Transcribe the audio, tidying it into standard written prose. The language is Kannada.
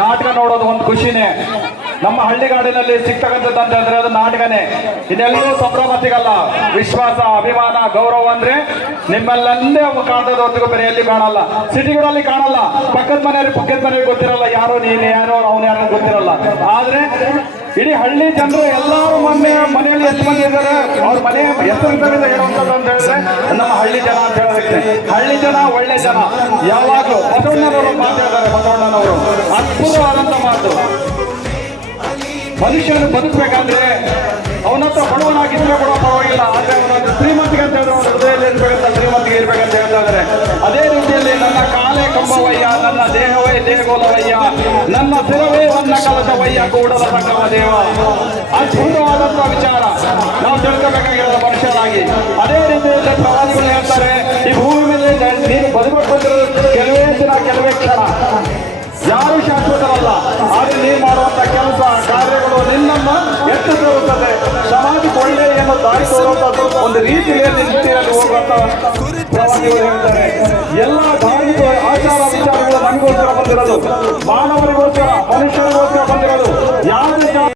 ನಾಟಕ ನೋಡೋದು ಒಂದು ಖುಷಿನೇ. ನಮ್ಮ ಹಳ್ಳಿಗಾಡಿನಲ್ಲಿ ಸಿಗ್ತಕ್ಕಂಥದ್ದು ಅಂತ ಹೇಳಿದ್ರೆ ಅದು ನಾಟಕನೇ. ಇದೆಲ್ಲೂ ಸಂಭ್ರಮ ಸಿಗಲ್ಲ. ವಿಶ್ವಾಸ, ಅಭಿಮಾನ, ಗೌರವ ಅಂದ್ರೆ ನಿಮ್ಮಲ್ಲಂದೇ ಕಾಣ್ತದೆ ಹೊತ್ತಿಗೂ ಬೇರೆ ಎಲ್ಲಿ ಕಾಣಲ್ಲ. ಸಿಟಿಗಳಲ್ಲಿ ಕಾಣಲ್ಲ. ಪಕ್ಕದ ಮನೆಯವ್ರಿಗೆ ಗೊತ್ತಿರಲ್ಲ ಯಾರೋ ನೀನು ಯಾರೋ ಅವನು ಯಾರೋ ಗೊತ್ತಿರಲ್ಲ. ಆದ್ರೆ ಇಡೀ ಹಳ್ಳಿ ಜನರು ಎಲ್ಲರೂ ಮನೆಯಲ್ಲಿ ಎಷ್ಟು ಮಂದಿ ಇದ್ದಾರೆ ಅವ್ರ ಮನೆ ಹೆಸರಿನಿಂದ ಹೇಳುವಂಥದ್ದು ಅಂತ ಹೇಳಿದ್ರೆ ನಮ್ಮ ಹಳ್ಳಿ ಜನ ಅಂತ ಹೇಳೋದಕ್ಕೆ. ಹಳ್ಳಿ ಜನ ಒಳ್ಳೆ ಜನ. ಯಾವಾಗಲೂ ಬಸವಣ್ಣನವರು ಮಾತಾಡ್ತಾರೆ. ಬಸವಣ್ಣನವರು ಅದ್ಭುತವಾದಂತ ಮಾತು. ಮನುಷ್ಯನು ಬದುಕಬೇಕಾದ್ರೆ ಅವನತ್ರ ಬಡವನಾಗಿದ್ರೆ ಕೂಡ ಪರವಾಗಿಲ್ಲ. ಆದ್ರೆ ಅವನ ಶ್ರೀಮಂತಿಗೆ ಅಂತ ಹೇಳಿದ್ರೆ ಅವನ ಹೃದಯದಲ್ಲಿ ಇರ್ಬೇಕಂತ ಶ್ರೀಮಂತಿಗೆ ಇರ್ಬೇಕಂತ ಹೇಳ್ತಾ ಇದ್ದಾರೆ. ಅದೇ ರೀತಿಯಲ್ಲಿ ನನ್ನ ಕಾಲೇ ಕಂಬವಯ್ಯ, ನನ್ನ ದೇಹವೇ ದೇಗೋಲವಯ್ಯ, ನನ್ನ ಶಿರವೇ ನನ್ನ ಕಲಶವಯ್ಯ, ಕೂಡಲ ಸಂಗಮ ದೇವ. ಅದ್ಭುತವಾದಂತಹ ವಿಚಾರ ನಾವು ತಿಳ್ಕೋಬೇಕಾಗಿರೋದು ಮನುಷ್ಯರಾಗಿ. ಅದೇ ರೀತಿಯಲ್ಲಿ ಪ್ರವಾದಿಗಳು ಹೇಳ್ತಾರೆ, ಈ ಭೂಮಿ ಮೇಲೆ ನೀನು ಬದುಕಬೇಕು ಬಂದಿರೋದು ಕೆಲವೇ ದಿನ, ಕೆಲವೇ ಕ್ಷಣ. ಯಾರು ಶಾಶ್ವತರಲ್ಲ. ಆದ್ರೆ ನೀವು ಮಾಡುವಂತ ಕೆಲಸ ಕಾರ್ಯಗಳು ನಿನ್ನನ್ನ ಎತ್ತು ತರುತ್ತದೆ. ಸಮಾಜಕ್ಕೆ ಒಳ್ಳೆಯನ್ನು ದಾರಿ ತೋರುವಂತದ್ದು ಒಂದು ರೀತಿಯಲ್ಲಿ ನಿಟ್ಟಿನಲ್ಲಿ ಹೋಗುವಂತ ಪ್ರವಾದಿಗಳು ಹೇಳ್ತಾರೆ. ಎಲ್ಲ ಧಾರ್ಮಿಕ ಆಚಾರ ವಿಚಾರಗಳು ನಮಗೋಸ್ಕರ ಬಂದಿರೋದು, ಮಾನವರಿಗೂ